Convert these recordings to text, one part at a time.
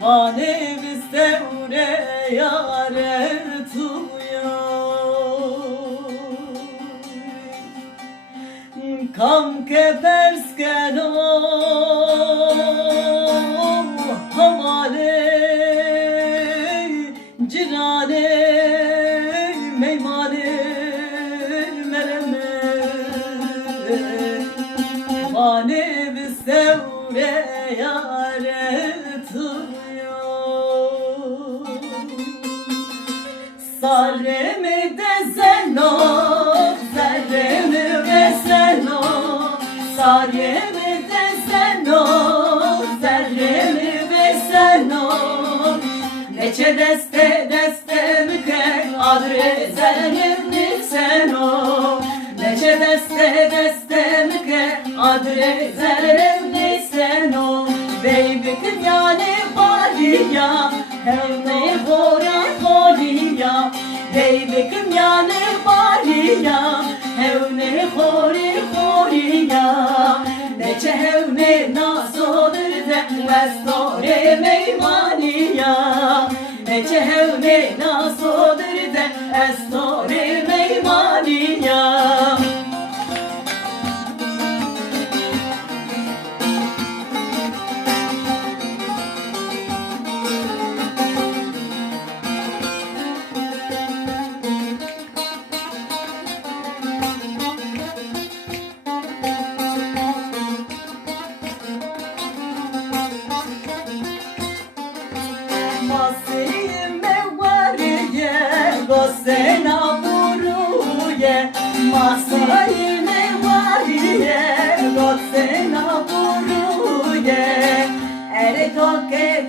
Vane vistevre yare tuya Kam ke perskeno Hamale Cirane Meymane Mereme Vane vistevre yare tuya Saremi de zeno Zerremi ve zeno Saremi de zeno Zerremi ve zeno Neçe deste müke Adre zerremi seno Neçe deste müke Adre zerremi seno Beybikim yani bariya Hevne horiya Beybikim yani bariya Hevne horiya Neçe hevne nasodur de Vestore meymaniya Neçe hevne nasodur de Estore meymaniya Masime variye Gosena buruye Masime variye Gosena buruye Ere toke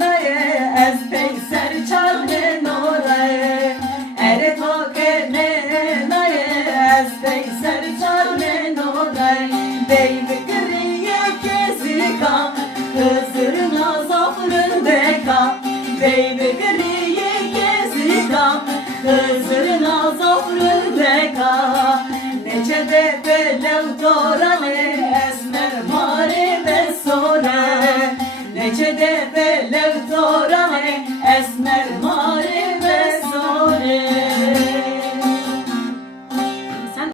neye Ez peyser çarne noraye Ere toke neye Ez peyser çarne noraye Beybi griye kezika Hızırına zafrın deka Beybi griye kezika Hızırına zafrın deka Neçe de belev torane Esmer mare ve sore Neçe de belev torane Esmer mare